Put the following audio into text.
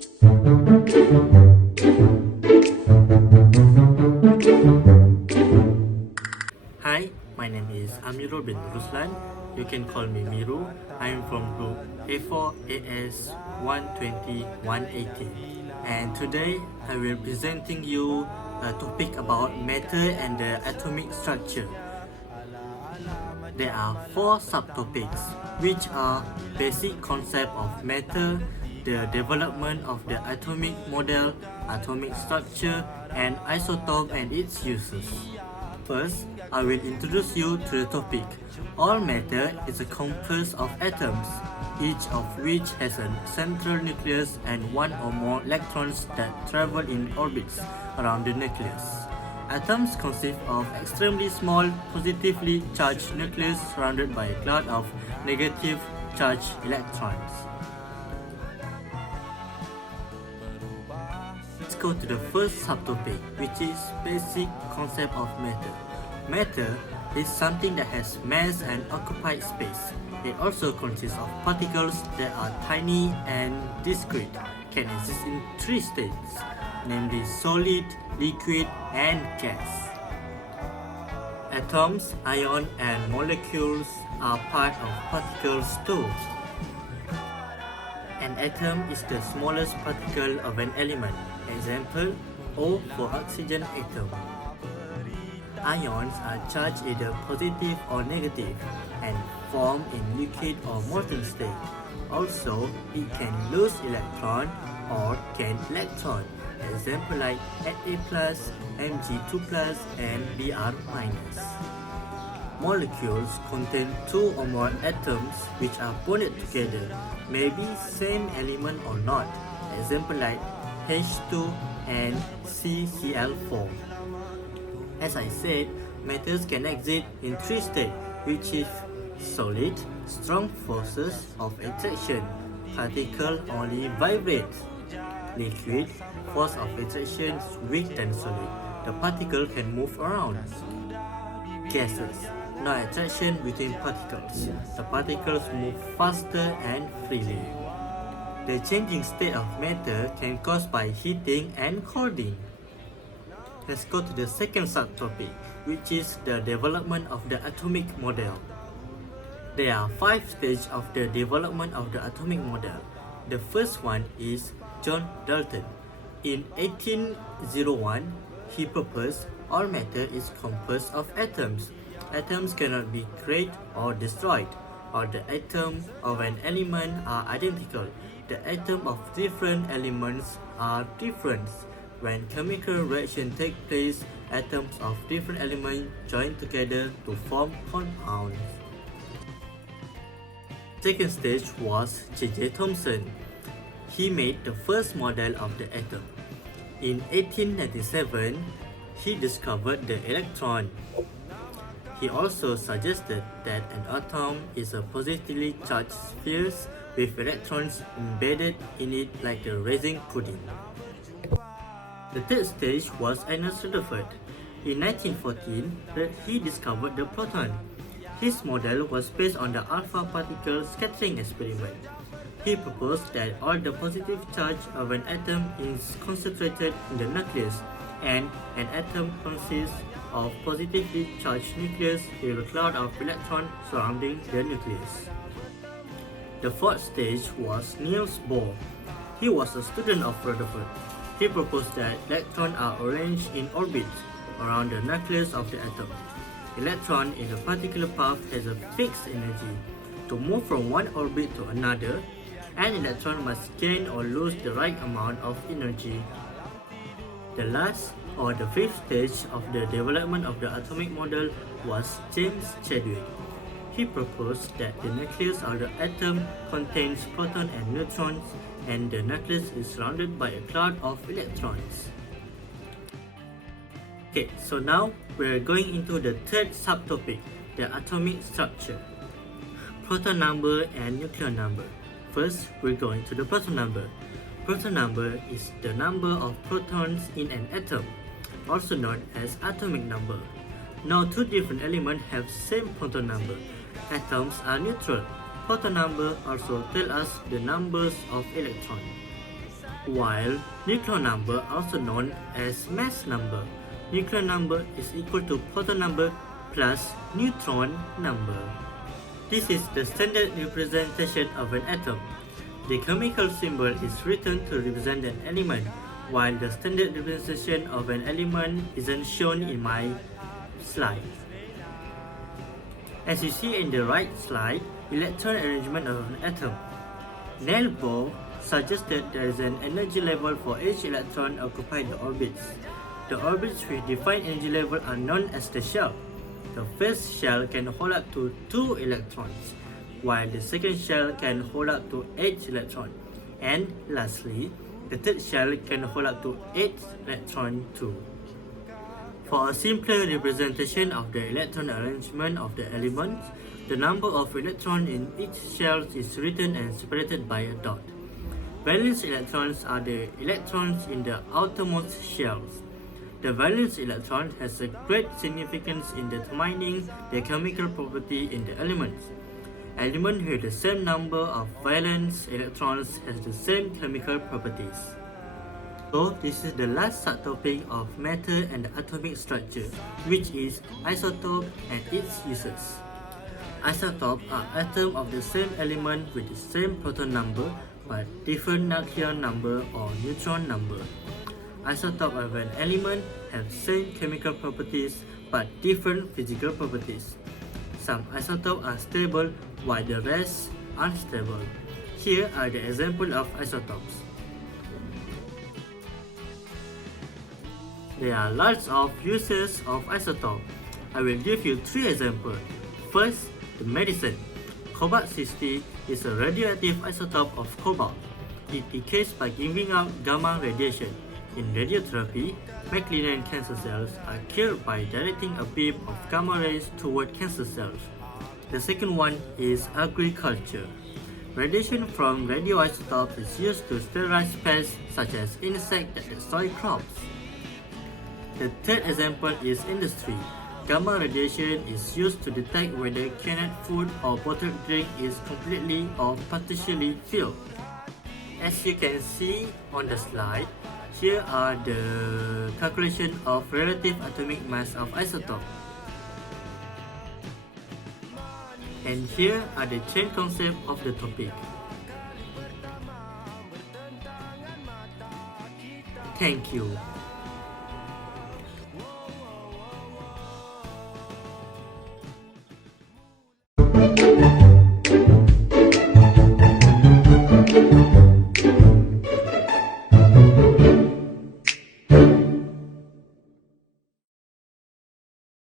Hi, my name is Amirul bin Ruslan. You can call me Miru. I am from group A4AS120-180. And today I will presenting you a topic about matter and the atomic structure. There are 4 subtopics, which are basic concept of matter, the development of the atomic model, atomic structure, and isotope and its uses. First, I will introduce you to the topic. All matter is composed of atoms, each of which has a central nucleus and one or more electrons that travel in orbits around the nucleus. Atoms consist of extremely small, positively charged nucleus surrounded by a cloud of negative charged electrons. Let's go to the first subtopic, which is basic concept of matter. Matter is something that has mass and occupied space. It also consists of particles that are tiny and discrete, can exist in 3 states, namely solid, liquid, and gas. Atoms, ions, and molecules are part of particles too. An atom is the smallest particle of an element. Example, O for oxygen atom. Ions are charged either positive or negative and form in liquid or molten state. Also, it can lose electron or gain electron. Example like Na+, Mg2+, and Br-. Molecules contain 2 or more atoms which are bonded together, maybe same element or not. Example like H2 and CCl4. As I said, matters can exist in 3 states, which is solid, strong forces of attraction, particle only vibrate. Liquid, force of attraction is weak than solid, the particle can move around. Gases, no attraction between particles, the particles move faster and freely. The changing state of matter can be caused by heating and cooling. Let's go to the second subtopic, which is the development of the atomic model. There are 5 stages of the development of the atomic model. The first one is John Dalton. In 1801, he proposed all matter is composed of atoms. Atoms cannot be created or destroyed. All the atoms of an element are identical. The atoms of different elements are different. When chemical reaction takes place, atoms of different elements join together to form compounds. Second stage was J.J. Thomson. He made the first model of the atom. In 1897, he discovered the electron. He also suggested that an atom is a positively charged sphere with electrons embedded in it like a raisin pudding. The third stage was Ernest Rutherford. In 1914, he discovered the proton. His model was based on the alpha particle scattering experiment. He proposed that all the positive charge of an atom is concentrated in the nucleus, and an atom consists of positively charged nucleus with a cloud of electrons surrounding the nucleus. The fourth stage was Niels Bohr. He was a student of Rutherford. He proposed that electrons are arranged in orbit around the nucleus of the atom. Electron in a particular path has a fixed energy. To move from one orbit to another, an electron must gain or lose the right amount of energy. The last or the fifth stage of the development of the atomic model was James Chadwick. He proposed that the nucleus of the atom contains protons and neutrons, and the nucleus is surrounded by a cloud of electrons. Okay, so now we're going into the third subtopic, the atomic structure. Proton number and nucleon number. First, we're going to the proton number. Proton number is the number of protons in an atom, also known as atomic number. Now, 2 different elements have same proton number. Atoms are neutral. Proton number also tell us the numbers of electrons. while nucleon number, also known as mass number. Nucleon number is equal to proton number plus neutron number. This is the standard representation of an atom. The chemical symbol is written to represent an element, while the standard representation of an element isn't shown in my slide. As you see in the right slide, electron arrangement of an atom. Neil Bohr suggested there is an energy level for each electron occupying the orbits. The orbits with defined energy level are known as the shell. The first shell can hold up to 2 electrons, while the second shell can hold up to 8 electrons. And lastly, the third shell can hold up to 8 electrons too. For a simpler representation of the electron arrangement of the elements, the number of electrons in each shell is written and separated by a dot. Valence electrons are the electrons in the outermost shells. The valence electron has a great significance in determining the chemical property in the elements. Elements with the same number of valence electrons has the same chemical properties. So this is the last subtopic of matter and atomic structure, which is isotope and its uses. Isotopes are atoms of the same element with the same proton number but different nucleon number or neutron number. Isotopes of an element have same chemical properties but different physical properties. Some isotopes are stable while the rest unstable. Here are the examples of isotopes. There are lots of uses of isotope. I will give you 3 examples. First, the medicine. Cobalt-60 is a radioactive isotope of cobalt. It decays by giving out gamma radiation. In radiotherapy, malignant cancer cells are killed by directing a beam of gamma rays toward cancer cells. The second one is agriculture. Radiation from radioisotopes is used to sterilize pests such as insects that destroy crops. The third example is industry. Gamma radiation is used to detect whether canned food or bottled drink is completely or partially filled. As you can see on the slide, here are the calculation of relative atomic mass of isotope. And here are the chain concept of the topic. Thank you.